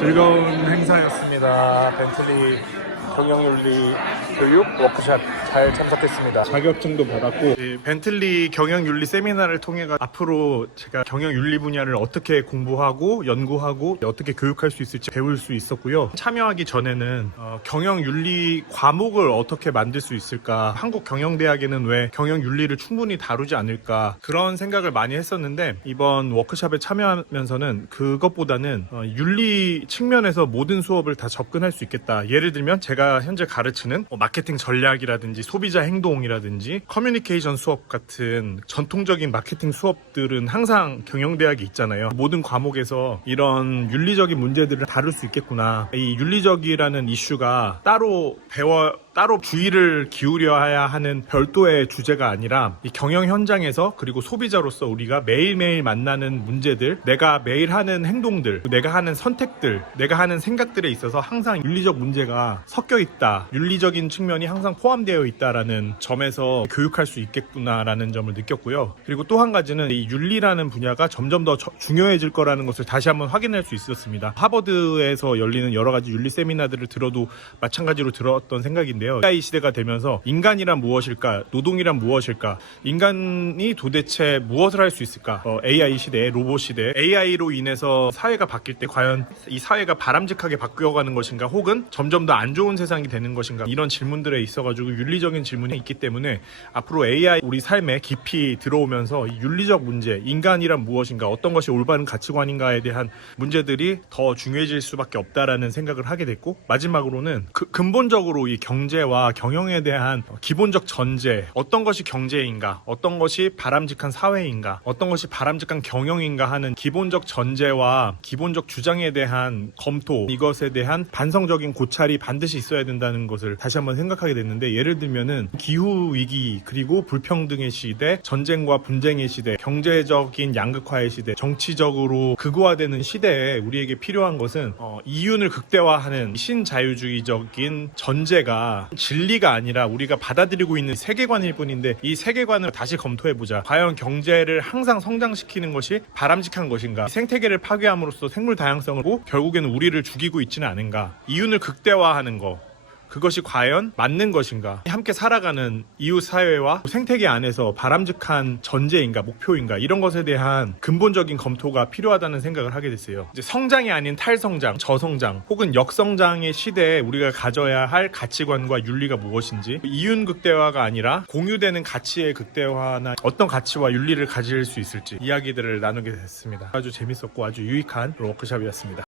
즐거운 행사였습니다. 벤틀리 경영윤리 교육 워크샵 잘 참석했습니다. 자격증도 받았고 이 벤틀리 경영윤리 세미나를 통해 가 앞으로 제가 경영윤리 분야를 어떻게 공부하고 연구하고 어떻게 교육할 수 있을지 배울 수 있었고요. 참여하기 전에는 어, 경영윤리 과목을 어떻게 만들 수 있을까? 한국 경영대학에는 왜 경영윤리를 충분히 다루지 않을까? 그런 생각을 많이 했었는데 이번 워크샵에 참여하면서는 그것보다는 어, 윤리 측면에서 모든 수업을 다 접근할 수 있겠다. 예를 들면 제가 현재 가르치는 뭐 마케팅 전략이라든지 소비자 행동이라든지 커뮤니케이션 수업 같은 전통적인 마케팅 수업들은 항상 경영대학에 있잖아요. 모든 과목에서 이런 윤리적인 문제들을 다룰 수 있겠구나. 이 윤리적이라는 이슈가 따로 배워 따로 주의를 기울여야 하는 별도의 주제가 아니라 이 경영 현장에서 그리고 소비자로서 우리가 매일매일 만나는 문제들, 내가 매일 하는 행동들, 내가 하는 선택들, 내가 하는 생각들에 있어서 항상 윤리적 문제가 섞여 있다. 윤리적인 측면이 항상 포함되어 있다라는 점에서 교육할 수 있겠구나라는 점을 느꼈고요. 그리고 또 한 가지는 이 윤리라는 분야가 점점 더 저- 중요해질 거라는 것을 다시 한번 확인할 수 있었습니다. 하버드에서 열리는 여러 가지 윤리 세미나들을 들어도 마찬가지로 들었던 생각인데 요. AI 시대가 되면서 인간이란 무엇일까? 노동이란 무엇일까? 인간이 도대체 무엇을 할 수 있을까? 어, AI 시대, 로봇 시대, AI로 인해서 사회가 바뀔 때 과연 이 사회가 바람직하게 바뀌어가는 것인가? 혹은 점점 더 안 좋은 세상이 되는 것인가? 이런 질문들에 있어가지고 윤리적인 질문이 있기 때문에 앞으로 AI 우리 삶에 깊이 들어오면서 이 윤리적 문제, 인간이란 무엇인가? 어떤 것이 올바른 가치관인가에 대한 문제들이 더 중요해질 수밖에 없다라는 생각을 하게 됐고 마지막으로는 그 근본적으로 이 경제 와 경영에 대한 기본적 전제, 어떤 것이 경제인가, 어떤 것이 바람직한 사회인가, 어떤 것이 바람직한 경영인가 하는 기본적 전제와 기본적 주장에 대한 검토, 이것에 대한 반성적인 고찰이 반드시 있어야 된다는 것을 다시 한번 생각하게 됐는데 예를 들면은 기후 위기 그리고 불평등의 시대, 전쟁과 분쟁의 시대, 경제적인 양극화의 시대, 정치적으로 극우화되는 시대에 우리에게 필요한 것은 어, 이윤을 극대화하는 신자유주의적인 전제가 진리가 아니라 우리가 받아들이고 있는 세계관일 뿐인데 이 세계관을 다시 검토해 보자. 과연 경제를 항상 성장시키는 것이 바람직한 것인가? 생태계를 파괴함으로써 생물 다양성을 고 결국에는 우리를 죽이고 있지는 않은가? 이윤을 극대화하는 거. 그것이 과연 맞는 것인가? 함께 살아가는 이웃 사회와 생태계 안에서 바람직한 전제인가, 목표인가, 이런 것에 대한 근본적인 검토가 필요하다는 생각을 하게 됐어요. 이제 성장이 아닌 탈성장, 저성장, 혹은 역성장의 시대에 우리가 가져야 할 가치관과 윤리가 무엇인지, 이윤 극대화가 아니라 공유되는 가치의 극대화나 어떤 가치와 윤리를 가질 수 있을지 이야기들을 나누게 됐습니다. 아주 재밌었고 아주 유익한 워크샵이었습니다.